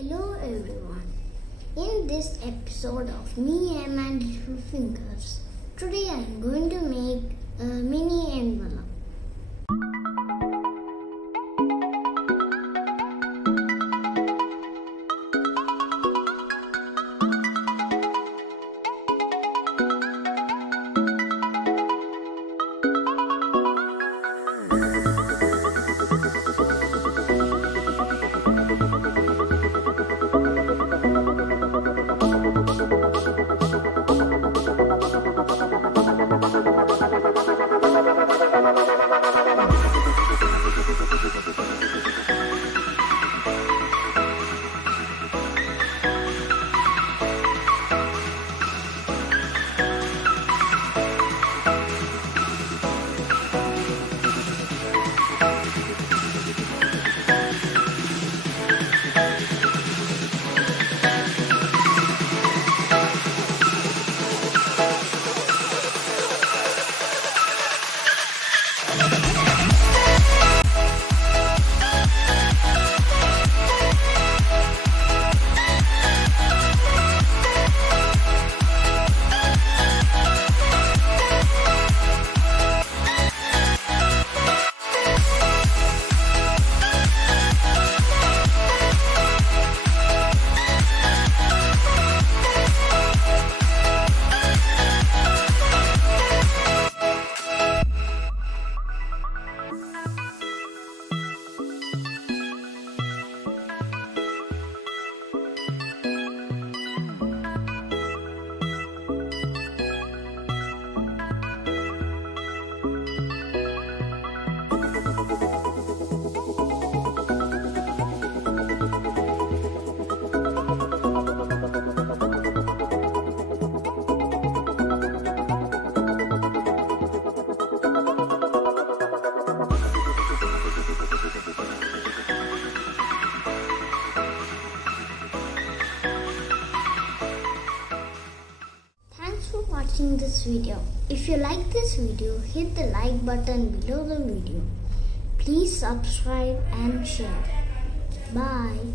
Hello everyone. In this episode of Me and Little Fingers, today I am going to make a mini envelope. For watching this video. If you like this video, hit the like button below the video. Please subscribe and share. Bye.